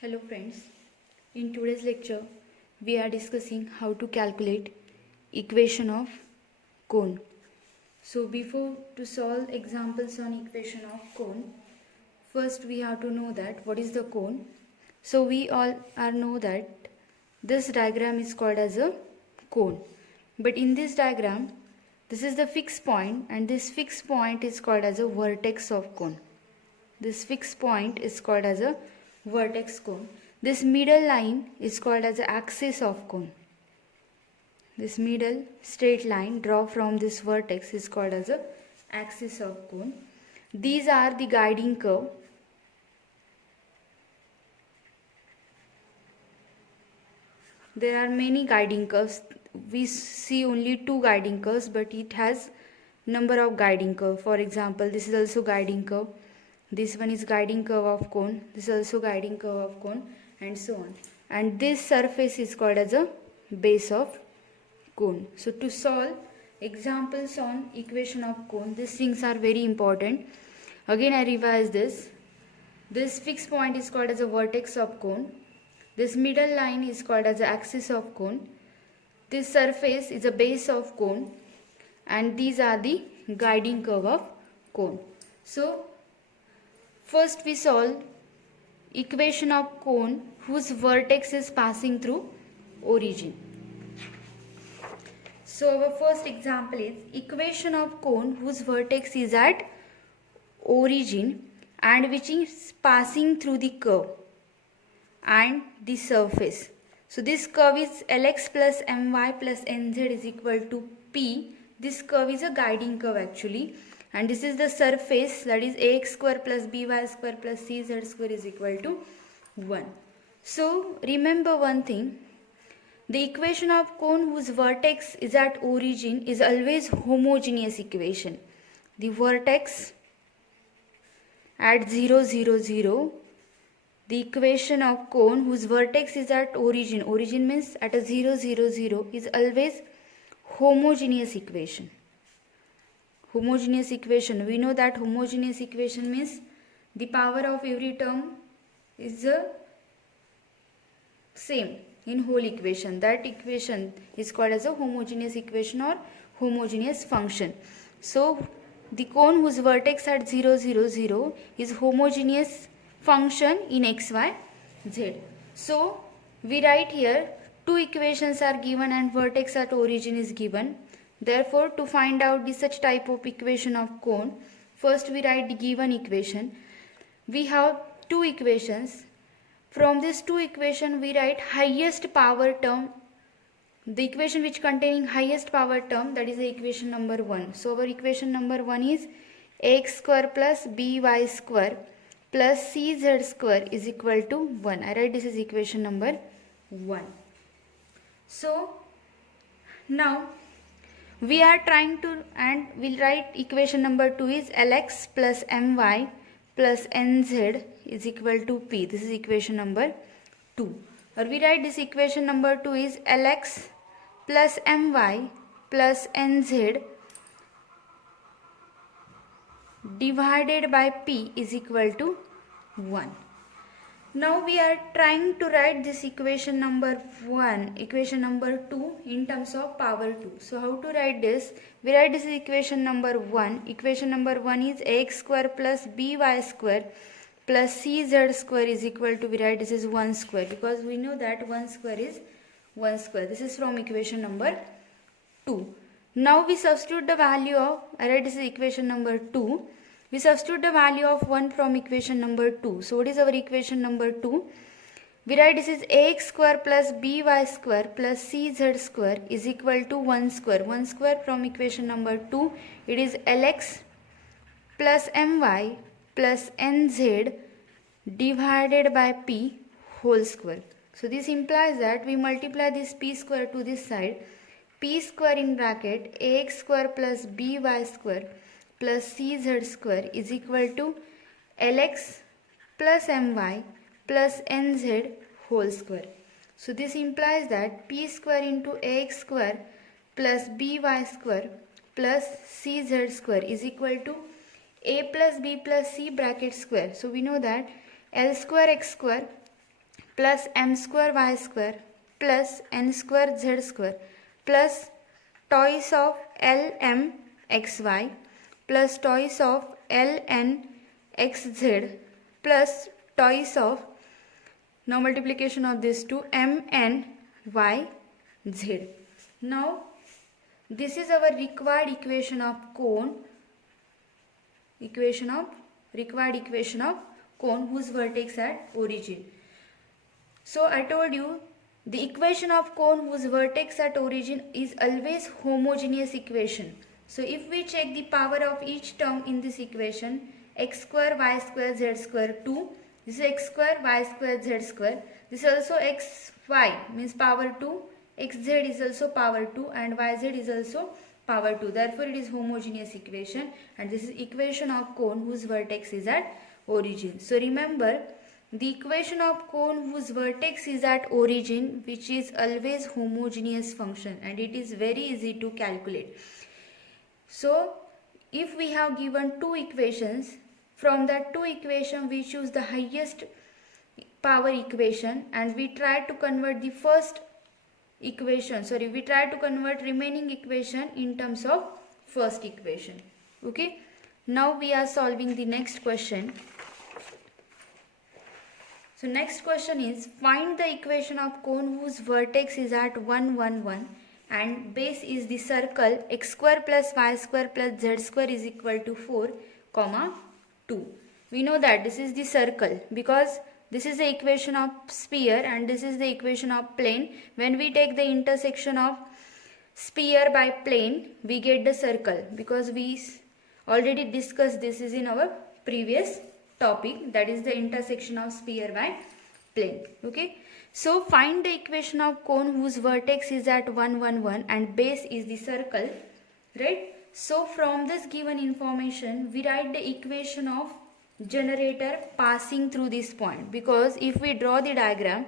Hello friends, in today's lecture we are discussing how to calculate equation of cone. So before to solve examples on equation of cone, first we have to know that what is the cone. So we all are know that this diagram is called as a cone. But in this diagram, this is the fixed point and this fixed point is called as a vertex of cone. This fixed point is called as a vertex cone. This middle line is called as the axis of cone. This middle straight line draw from this vertex is called as a axis of cone. These are the guiding curve. There are many guiding curves. We see only two guiding curves, but it has number of guiding curve. For example, this is also guiding curve. This one is guiding curve of cone. This is also guiding curve of cone, and so on. And this surface is called as a base of cone. So to solve examples on equation of cone, these things are very important. Again I revise this. This fixed point is called as a vertex of cone. This middle line is called as the axis of cone. This surface is a base of cone, and these are the guiding curve of cone. So first we solve equation of cone whose vertex is passing through origin. So our first example is equation of cone whose vertex is at origin and which is passing through the curve and the surface. So this curve is Lx plus My plus Nz is equal to P. This curve is a guiding curve actually. And this is the surface, that is ax square plus by square plus cz square is equal to 1. So remember one thing, the equation of cone whose vertex is at origin is always homogeneous equation. The vertex at 0, 0, 0, the equation of cone whose vertex is at origin means at a 0, 0, 0 is always homogeneous equation. Homogeneous equation, we know that homogeneous equation means the power of every term is the same in whole equation. That equation is called as a homogeneous equation or homogeneous function. So the cone whose vertex at 0, 0, 0 is homogeneous function in x, y, z. So we write here two equations are given and vertex at origin is given. Therefore, to find out the such type of equation of cone, first we write the given equation. We have two equations. From these two equations, we write highest power term. The equation which containing highest power term, that is the equation number 1. So our equation number 1 is ax square plus by square plus cz square is equal to 1. I write this is equation number 1. So now we are trying to, and we'll write equation number 2 is Lx plus My plus Nz is equal to P. This is equation number 2. Or we write this equation number 2 is Lx plus My plus Nz divided by P is equal to 1. Now we are trying to write this equation number 1, equation number 2 in terms of power 2. So how to write this? We write this equation number 1. Equation number 1 is ax square plus by square plus cz square is equal to, we write this is 1 square because we know that 1 square is 1 square. This is from equation number 2. Now we substitute the value of, I write this is equation number 2. We substitute the value of 1 from equation number 2. So what is our equation number 2? We write this is ax square plus by square plus cz square is equal to 1 square. 1 square from equation number 2, it is Lx plus My plus Nz divided by P whole square. So this implies that we multiply this P square to this side. P square in bracket ax square plus by square plus cz square is equal to Lx plus My plus Nz whole square. So this implies that P square into ax square plus by square plus cz square is equal to a plus b plus c bracket square. So we know that L square x square plus m square y square plus n square z square plus twice of lm xy plus twice of ln xz plus twice of, now multiplication of this to mn yz. Now this is our required equation of cone, required equation of cone whose vertex at origin. So I told you the equation of cone whose vertex at origin is always homogeneous equation. So if we check the power of each term in this equation, x square y square z square 2, this is x square y square z square, this is also xy means power 2, xz is also power 2 and yz is also power 2. Therefore it is homogeneous equation and this is equation of cone whose vertex is at origin. So remember, the equation of cone whose vertex is at origin, which is always homogeneous function, and it is very easy to calculate. So if we have given two equations, from that two equation we choose the highest power equation and we try to convert the first equation, we try to convert remaining equation in terms of first equation. Okay, now we are solving the next question. So next question is, find the equation of cone whose vertex is at 1 1 1 and base is the circle x square plus y square plus z square is equal to 4 comma 2. We know that this is the circle because this is the equation of sphere and this is the equation of plane. When we take the intersection of sphere by plane, we get the circle because we already discussed this is in our previous topic, that is the intersection of sphere by plane. Okay, so find the equation of cone whose vertex is at 1 1 1 and base is the circle, right? So from this given information we write the equation of generator passing through this point, because if we draw the diagram,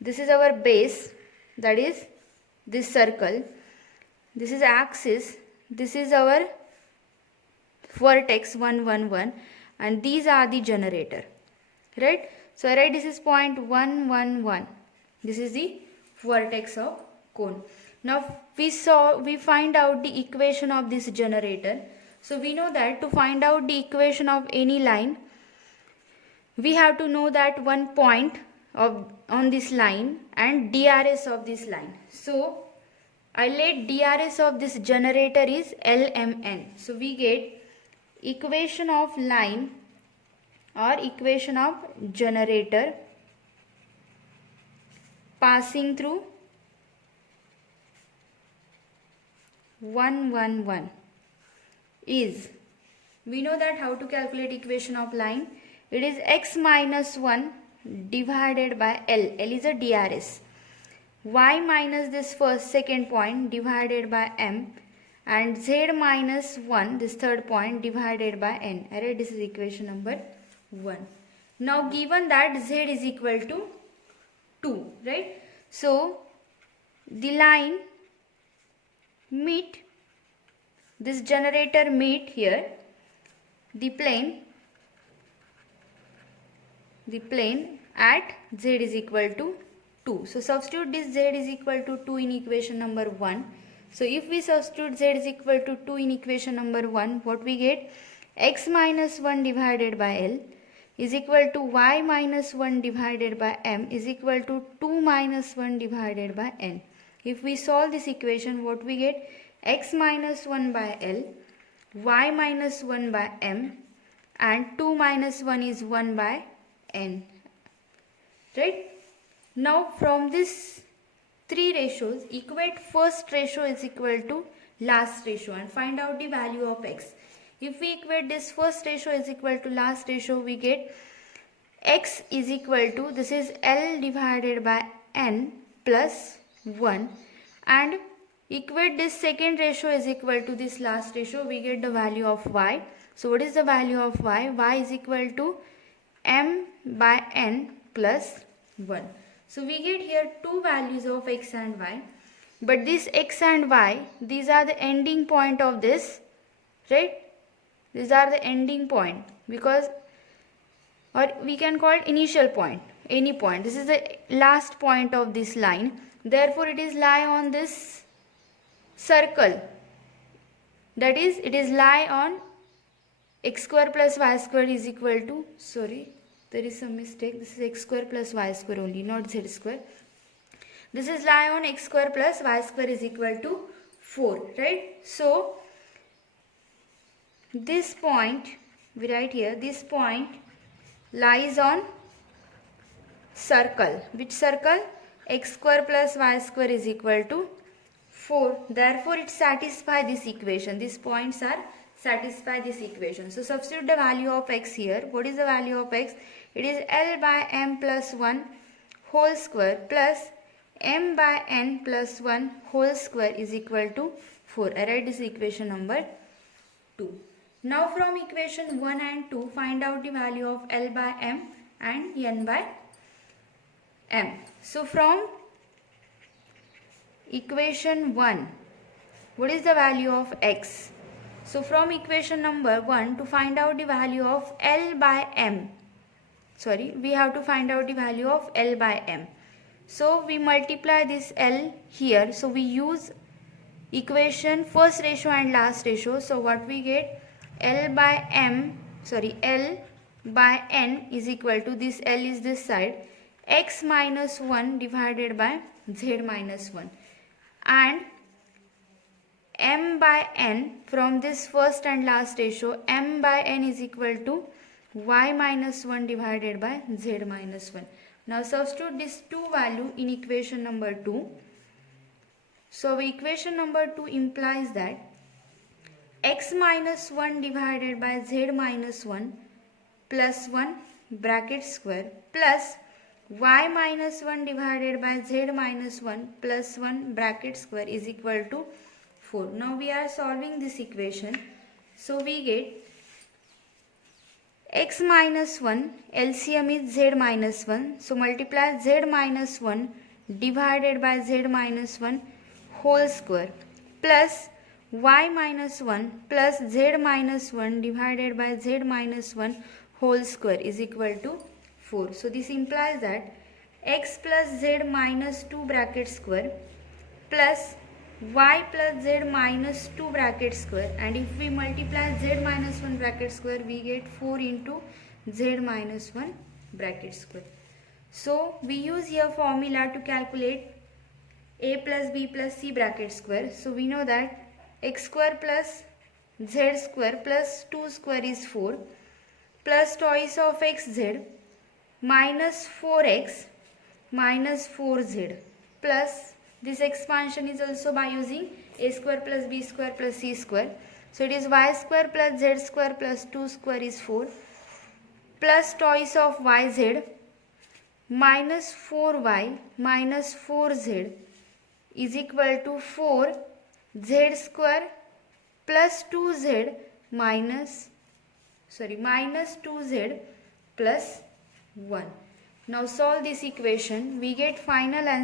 this is our base, that is this circle, this is axis, this is our vertex 1 1 1 and these are the generator, right? So I write this is point 1 1 1, this is the vertex of cone. Now we find out the equation of this generator. So we know that to find out the equation of any line, we have to know that one point on this line and DRS of this line. So I let DRS of this generator is LMN. So we get equation of line or equation of generator passing through 1 1 1 is, we know that how to calculate equation of line. It is x minus 1 divided by L. L is a DRS. Y minus this second point divided by M and Z minus 1 this third point divided by N. Alright, this is equation number 1. Now given that Z is equal to 2, right? So the line meet, this generator meet here the plane at Z is equal to 2. So substitute this Z is equal to 2 in equation number 1. So if we substitute Z is equal to 2 in equation number 1, what we get? X minus 1 divided by L is equal to Y minus 1 divided by M is equal to 2 minus 1 divided by N. If we solve this equation, what we get? X minus 1 by L, Y minus 1 by M and 2 minus 1 is 1 by N, right? Now from this three ratios, equate first ratio is equal to last ratio and find out the value of x. If we equate this first ratio is equal to last ratio, we get x is equal to, this is L divided by N plus 1, and equate this second ratio is equal to this last ratio, we get the value of y. So what is the value of y? Y is equal to M by N plus 1. So we get here two values of x and y, but this x and y, these are the ending point of this, right? These are the ending point, because, or we can call it initial point. any point. This is the last point of this line. Therefore it is lie on this circle. That is, it is lie on x square plus y square is equal to, sorry, there is some mistake. This is x square plus y square only, not z square. This is lie on x square plus y square is equal to 4, right? So this point, we write here, this point lies on circle. Which circle? X square plus y square is equal to 4. Therefore it satisfies this equation. These points are satisfy this equation. So substitute the value of x here. What is the value of x? It is L by m plus 1 whole square plus m by n plus 1 whole square is equal to 4. I write this equation number 2. Now from equation 1 and 2 find out the value of L by m and n by m. So from equation 1, what is the value of x? So from equation number 1, to find out the value of L by m, we have to find out the value of L by m. So we multiply this L here. So we use equation first ratio and last ratio. So what we get? L by n is equal to, this L is this side, x minus 1 divided by z minus 1, and m by n, from this first and last ratio, m by n is equal to y minus 1 divided by z minus 1. Now substitute this 2 value in equation number 2. So equation number 2 implies that x minus 1 divided by z minus 1 plus 1 bracket square plus y minus 1 divided by z minus 1 plus 1 bracket square is equal to 4. Now we are solving this equation. So we get x minus 1, LCM is z minus 1. So multiply z minus 1 divided by z minus 1 whole square plus y minus 1 plus z minus 1 divided by z minus 1 whole square is equal to 4. So this implies that x plus z minus 2 bracket square plus y plus z minus 2 bracket square, and if we multiply z minus 1 bracket square, we get 4 into z minus 1 bracket square. So we use here formula to calculate a plus b plus c bracket square. So we know that x square plus z square plus 2 square is 4 plus twice of xz minus 4x minus 4z plus this expansion is also by using a square plus b square plus c square. So it is y square plus z square plus 2 square is 4 plus twice of yz minus 4y minus 4z is equal to 4z square plus 2z minus 2z plus 1. Now solve this equation. We get final answer